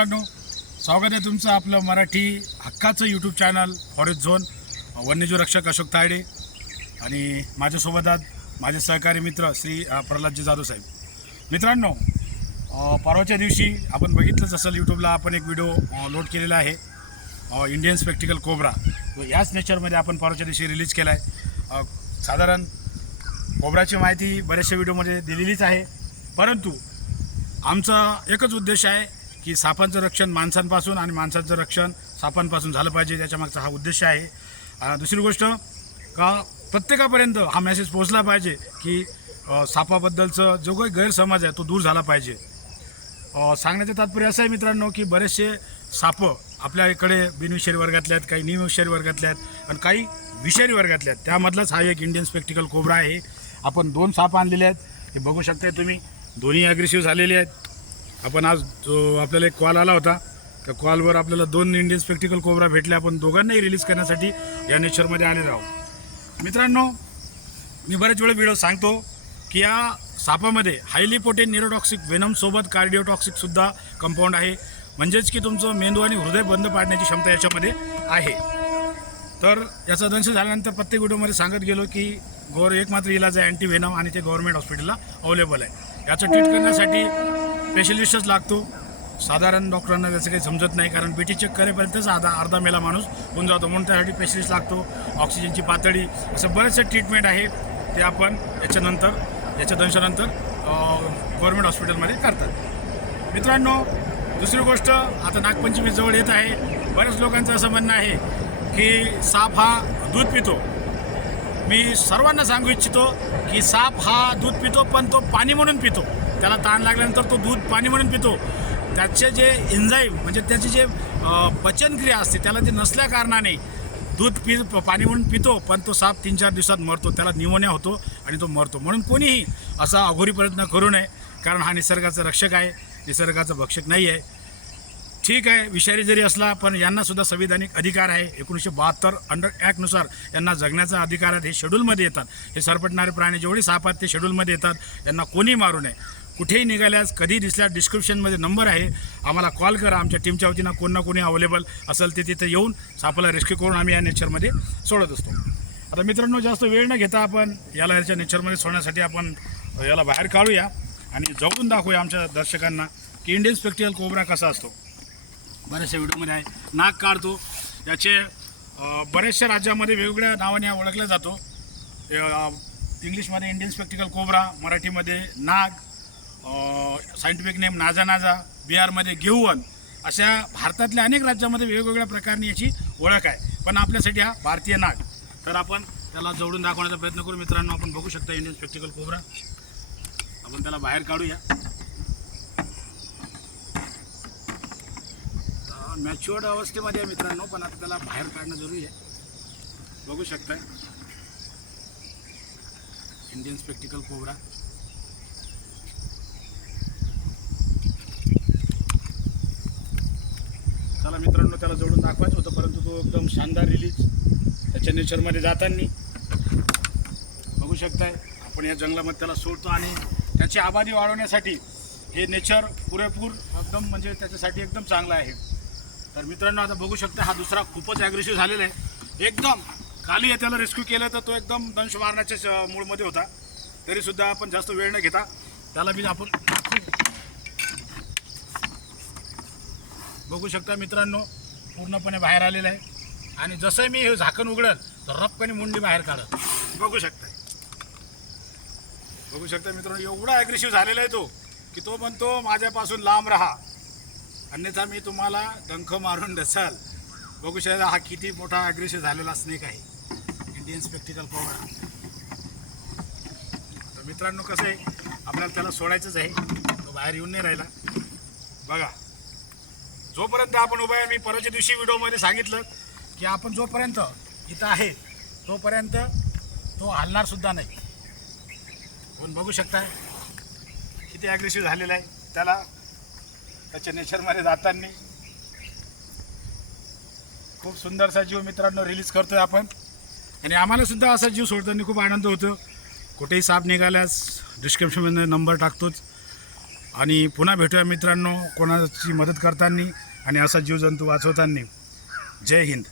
मित्रांनो स्वागत आहे तुमचं आपलं मराठी हक्काचं यूट्यूब चॅनल फॉरेस्ट झोन वन्यजीव रक्षक अशोक तायडे. आणि माझ्यासोबत आज माझे सहकारी मित्र श्री प्रल्हादजी जाधव साहेब. मित्रांनो परवाच्या दिवशी आपण बघितलंच असेल यूट्यूबला आपण एक व्हिडिओ लोड केलेला आहे. इंडियन स्पेक्टिकल कोबरा तो याच नेचरमध्ये आपण परवाच्या दिवशी रिलीज केला आहे साधारण कोबराची माहिती बऱ्याचशा व्हिडिओमध्ये दिलेलीच आहे. परंतु आमचा एकच उद्देश आहे की सापांचं रक्षण माणसांपासून आणि माणसांचं रक्षण सापांपासून झालं पाहिजे त्याच्यामागचा हा उद्देश आहे. दुसरी गोष्ट का प्रत्येकापर्यंत हा मेसेज पोहोचला पाहिजे की सापाबद्दलचं जो काही गैरसमज आहे तो दूर झाला पाहिजे. सांगण्याचं तात्पर्य असं आहे मित्रांनो की बरेचसे सापं आपल्या इकडे बिनविषारी वर्गातले आहेत काही निमविषारी वर्गातले आहेत आणि काही विषारी वर्गातले आहेत. त्यामधलाच हा एक इंडियन स्पेक्टिकल कोबरा आहे. आपण दोन साप आणलेले आहेत. हे बघू शकताय तुम्ही. दोन्ही ॲग्रेसिव्ह झालेले आहेत. आपण आज जो आपल्याला एक कॉल आला होता त्या कॉलवर आपल्याला दोन इंडियन स्पेक्टिकल कोबरा भेटले. आपण दोघांनाही रिलीज करण्यासाठी या नेचरमध्ये आलेलो आहोत. मित्रांनो मी बरेच वेळा व्हिडिओ सांगतो की या सापामध्ये हायली पोटेन निरोटॉक्सिक वेनमसोबत कार्डिओटॉक्सिकसुद्धा कंपाऊंड आहे. म्हणजेच की तुमचं मेंदू आणि हृदय बंद पाडण्याची क्षमता याच्यामध्ये आहे. तर याचा दंश झाल्यानंतर प्रत्येक व्हिडिओमध्ये सांगत गेलो की गौर एक मात्र इलाज आहे अँटी व्हेनम आणि ते गव्हर्नमेंट हॉस्पिटलला अवेलेबल आहे. याचं ट्रीट करण्यासाठी स्पेशलिस्टच लागतो. साधारण डॉक्टरांना त्याचं काही समजत नाही कारण बी टी चेक करेपर्यंतच आधा अर्धा मेला माणूस होऊन जातो. म्हणून त्यासाठी स्पेशलिस्ट लागतो. ऑक्सिजनची पातळी असं बरेचसे ट्रीटमेंट आहे. ते आपण याच्यानंतर याच्या दंशानंतर गव्हर्मेंट हॉस्पिटलमध्ये करतात. मित्रांनो दुसरी गोष्ट आता नागपंचमी जवळ येत आहे. बऱ्याच लोकांचं असं म्हणणं आहे की साप हा दूध पितो. मी सर्वांना सांगू इच्छितो की साप हा दूध पितो पण तो पाणी म्हणून पितो. त्याला ताण लागल्यानंतर तो दूध पाणी म्हणून पितो. त्याचे जे एन्झाईम म्हणजे त्याची जे पचनक्रिया असते त्याला ते नसल्या कारणाने दूध पि पाणी म्हणून पितो पण तो साप तीन चार दिवसात मरतो. त्याला निमोनिया होतो आणि तो मरतो. म्हणून कोणीही असा अघोरी प्रयत्न करू नये कारण हा निसर्गाचा रक्षक आहे. निसर्गाचा भक्षक नाही आहे ठीक आहे विषारी जरी असला पण यांना सुद्धा संविधानिक अधिकार आहे. एकोणीसशे बहात्तर अंडर ॲक्टनुसार यांना जगण्याचा अधिकार आहे हे शेड्यूलमध्ये येतात. हे सरपटणारे प्राणी जेवढे साप आहेत ते शेड्यूलमध्ये येतात. यांना कोणी मारू नये. कुठेही निघाल्यास कधी दिसल्यास डिस्क्रिप्शनमध्ये नंबर आहे. आम्हाला कॉल करा. आमच्या टीमच्या वतीनं कोण ना कोणी अवेलेबल असेल ते तिथे येऊन सापाला रेस्क्यू करून आम्ही या नेचरमध्ये सोडत असतो. आता मित्रांनो जास्त वेळ न घेता आपण याला याच्या नेचरमध्ये सोडण्यासाठी आपण याला बाहेर काढूया आणि जवळून दाखवूया आमच्या दर्शकांना की इंडियन स्पेक्टिकल कोबरा कसा असतो. बऱ्याचशा व्हिडिओमध्ये आहे. नाग काढतो. याचे बऱ्याचशा राज्यामध्ये वेगवेगळ्या नावाने हा ओळखला जातो. इंग्लिशमध्ये इंडियन स्पेक्टिकल कोबरा मराठीमध्ये नाग सायंटिफिक नेम नाजा नाजा बिहारमध्ये घेऊन अशा भारतातल्या अनेक राज्यामध्ये वेगवेगळ्या प्रकारने याची ओळख आहे. पण आपल्यासाठी हा भारतीय नाग. तर आपण त्याला जवळून दाखवण्याचा प्रयत्न करू. मित्रांनो आपण बघू शकता इंडियन स्पेक्टिकल कोबरा. आपण त्याला बाहेर काढूया. मॅच्युअर्ड अवस्थेमध्ये आहे मित्रांनो पण आता त्याला बाहेर काढणं जरुरी आहे. बघू शकताय. इंडियन स्पेक्टिकल कोबरा चला मित्रांनो त्याला जोडून दाखवायचं होतं परंतु तो एकदम शानदार रिलीज त्याच्या नेचरमध्ये जाताना. बघू शकताय आपण या जंगलामध्ये त्याला सोडतो आणि त्याची आबादी वाढवण्यासाठी हे नेचर पुरेपूर एकदम म्हणजे त्याच्यासाठी एकदम चांगलं आहे. तर मित्रांनो आता बघू शकता हा दुसरा खूपच ॲग्रेसिव्ह झालेला आहे. एकदम खाली त्याला रेस्क्यू केलं तर तो एकदम दंश मारण्याच्या मूडमध्ये होता. तरीसुद्धा आपण जास्त वेळ न घेता त्याला मी आपण बघू शकता मित्रांनो पूर्णपणे बाहेर आलेलं आहे. आणि जसं मी हे झाकण उघडल तर रपकने मुंडी बाहेर काढत बघू शकता. बघू शकता मित्रांनो एवढा ॲग्रेसिव्ह झालेला आहे तो की तो म्हणतो माझ्यापासून लांब राहा. अन्यथा मी तुम्हाला डंख मारून ढसाल. बघू शकता हा किती मोठा ॲग्रेसिव्ह झालेला स्नेक आहे. इंडियन स्पेक्टिकल कोबरा तर मित्रांनो कसं आहे आपल्याला त्याला सोडायचंच आहे. तो बाहेर येऊन नाही राहिला. बघा. जोपर्यंत आपण उभा आहे मी परवाच्या दिवशी व्हिडिओमध्ये सांगितलं की आपण जोपर्यंत इथं आहे तोपर्यंत तो हलणारसुद्धा नाही. पण बघू शकताय? किती ॲग्रेसिव्ह झालेला आहे. त्याला त्याच्या नेचरमध्ये जाताना. खूप सुंदरसा जीव मित्रांनो रिलीज करतोय आपण. आणि आम्हाला सुद्धा असा जीव सोडताना खूप आनंद होतो. कुठेही साप निघाल्यास डिस्क्रिप्शनमध्ये नंबर टाकतोच. आणि पुन्हा भेटूया मित्रांनो कोणाची मदत करताना आणि असा जीवजंतू वाचवताना. जय हिंद.